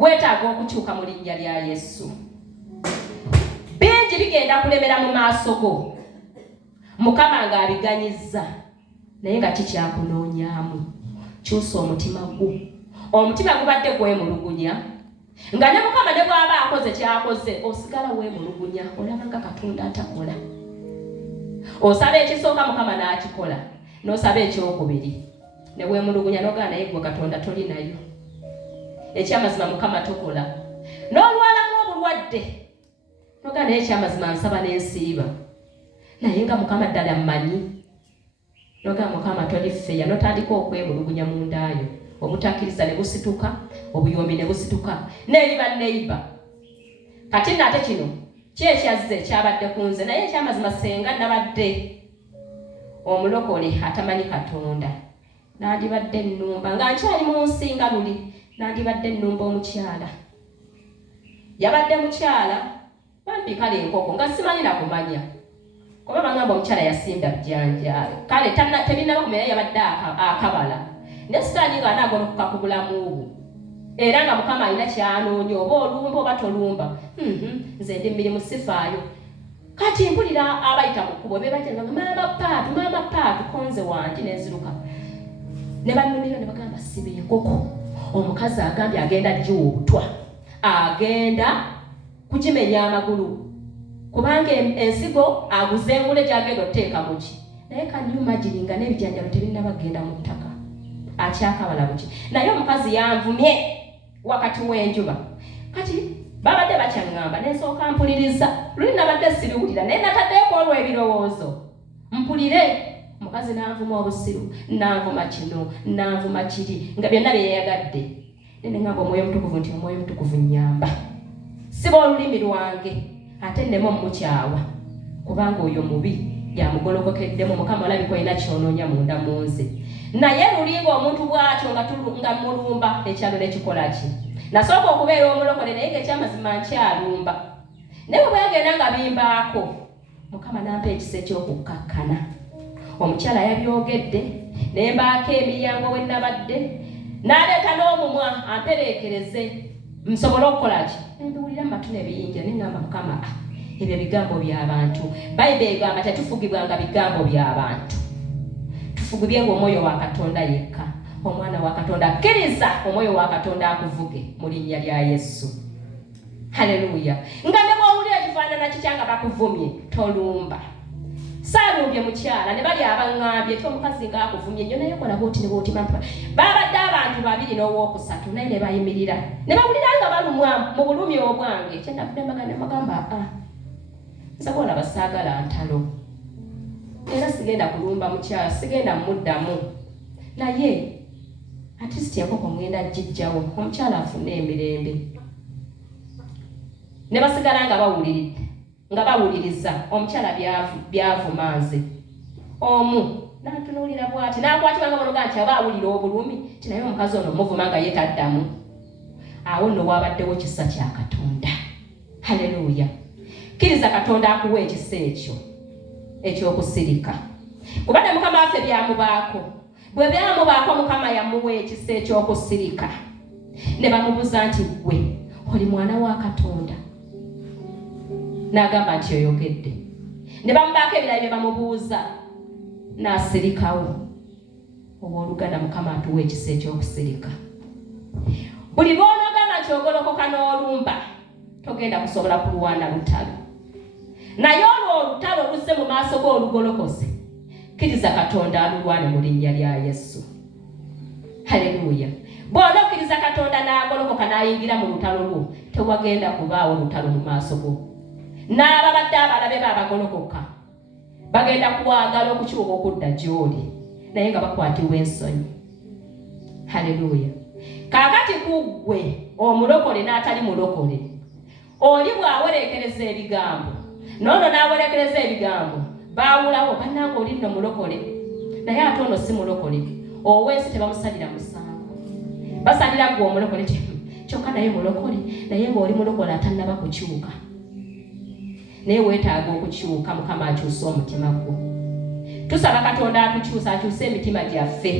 Weetaaga okukyuka mu linnya lya Yesu. Bingi bigenda kulemera mu maaso go, Mukama ng'abiganyizza, naye nga kikyakunoonyaamu. Kyusa omutima gwo. Omutima gubadde gwemulugunya, nga ne Mukama ne bw'aba akoze kyakoze, osigala weemulugunya, olaba nga Katonda atakola. Osaba ekisooka Mukama n'akikola, n'osaba ekyokubiri ne weemulugunya n'ogamba naye gwe Katonda toli nayo. Ekyamazima Mukama tokola. N'olwalamu obulwadde n'ogamba naye ekyamazima nsaba n'ensiiba, naye nga Mukama ddala mmanyi. N'ogamba Mukama toli ffeeya, n'otandika okwemulugunya mu ndaayo, obutakkiriza ne busituka, obuyombi ne busituka, n'eriba neiba. Kati nate kino kyekyazze kyabadde ku nze, naye ekyamazima senga nabadde omulokole atamanyi Katonda, nandibadde nnumba nga nkyali mu nsi nga luli, nandibadde nnumba omukyala. Yabadde mukyala bambi kale enkoko nga simanyi na kumanya, kuba bangamba omukyala yasimba bjanjaalo, kale tebinaba kumera yabadde akabala, ne sitaani nga anaagolokoka ku bulamu bwo, era nga Mukama alina kyanoonya, oba olumba oba tolumba. Nze ndi mirimu sifaayo. Kati mpulira abayita mu kkubo beebatyanga maama paatu konze wange, nenziruka ne bannumira ne bagamba siba enkoko. Omukazi agambye agenda giwa obutwa, agenda kugimenya amagulu, kubanga ensigo aguze engule gyagenda oteeka muki. Naye kanyuma giringa n'ebijanjalo tebinnabagenda mu ttaka, akyakabala buki. Naye omukazi yanvumye wakati w'enjuba. Kati babadde bakyaŋŋamba n'ensooka mpuliriza, luli nabadde siriwulira naye nataddeeko olwo ebirowoozo mpulire. Mukazi n'anvuma obusiru, n'anvuma kino, n'anvuma kiri, nga byonna bye yayagadde. Nene ngamba Omwoyo Mutukuvu nti Omwoyo Mutukuvu nnyamba, siba olulimi lwange ate nneme omukyawa, kubanga oyo mubi yamugolokokeddemu. Mukama olabika olina kyonoonya munda mu nze. Naye lulinga omuntu bw'atyo nga mulumba, ekyalo ne kikola ki? Nasooka okubeera omulokole naye ng'ekyamazima nkyalumba. Naye bwe bwagenda nga bimbaako, Mukama n'ampa ekisa eky'okukkakkana. Omukyala yabyogedde, ne mbaako emiryango we nnabadde, n'aleeta n'omumwa ampereekereze nsobole okukola ki? Nembiwulira mu matu ne biyingira, ne ngamba Mukama, ebyo bigambo by'abantu. Bayibuli egamba tetufugibwanga bigambo by'abantu, tufugibyenga Omwoyo wa Katonda yekka. Omwana wa Katonda akkiriza Omwoyo wa Katonda akuvuge mu linnya lya Yesu. Haleluya. Nga ne bw'owulira ekifaanana kikyanga bakuvumye, tolumba. Saalumbye mukyala ne bali abaŋŋambye eti omukazi ng'akuvumye nnyo, naye kola bw'oti ne bw'oti mampa. Babadde abantu babiri n'owookusatu, naye ne bayimirira ne bawulira nga balumwa mu bulumi obwange. Kyenavudde mbagamba nsaba olaba saagala ntalo, era sigenda kulumba mukyala, sigenda muddamu, naye atisiti enkoko ngenda gijjawo, omukyala afune emirembe. Ne basigala nga bawuliriza omukyala byavuma nze. Omu n'antunuulira bw'ati n'akwatibwa nga nti aba awulira obulumi, ti naye omukazi ono muvuma nga ye taddamu. Awo nno waabaddewo kisa kya Katonda. Haleluya. Kkiriza Katonda akuwa ekisa ekyo eky'okusirika, kuba ne Mukama waffe byamubaako. Bwe byamubaako Mukama yamuwa ekisa eky'okusirika. Ne bamubuuza nti gwe oli mwana wa Katonda? N'agamba nti oyogedde. Ne bamubaako ebirala bye bamubuuza, n'asirikawo. Obooluganda Mukama atuwa ekisa eky'okusirika. Buli lw'onoogamba nti ogolokoka n'olumba, togenda kusobola kulwana lutalo. Naye olwo olutalo luzze mu maaso g'olugolokose, kkiriza Katonda alulwane mu linnya lya Yesu. Haleluya. Bw'onokkiriza Katonda n'agolokoka n'ayingira mu lutalo lwo, tewagenda kubaawo lutalo mu maaso go. N'ababadde abalabe baabagolokoka bagenda kwagala okukyuka okudda gy'oli, naye nga bakwatibwa ensonyi. Haleluya. Kaakati kuggwe omulokole n'atali mulokole, oli bw'awerekereza ebigambo, n'ono n'awerekereza ebigambo, baawulawo. Bannange oli nno mulokole, naye ate ono si mulokole. Owensi tebamusalira musango, basalira gwe omulokole kyokka naye mulokole, naye ng'oli mulokole atannaba kukyuka. Naye weetaaga okukyuka, Mukama akyusa omutima gwo. tusaba Katonda atukyusa akyuse emitima gyaffe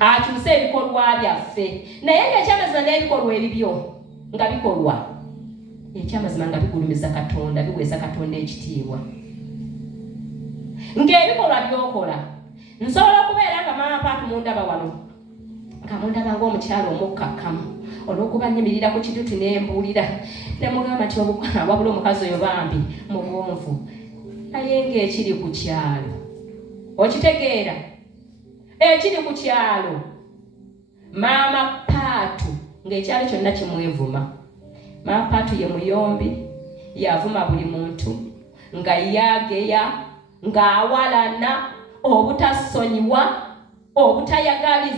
akyuse ebikolwa byaffe naye ng'ekyamazima n'ebikolwa ebibyo nga bikolwa ekyamazima nga bigulumiza Katonda biweesa Katonda ekitiibwa ng'ebikolwa by'okola nsobola okubeera nga mama paatu mundaba wano nga mundaba ng'omukyalo omukkakkamu olw'okuba nyimirira ku kitutu n'embuulira ne mugamba nti wabula omukazi oyo bambi mugonvu naye ng'ekiri ku kyalo okitegeera ekiri ku kyalo maama paatu ng'ekyalo kyonna kimwevuma maama paatu ye muyombi yavuma buli muntu nga yageya ng'awalana obutasonyiwa obutayagaliza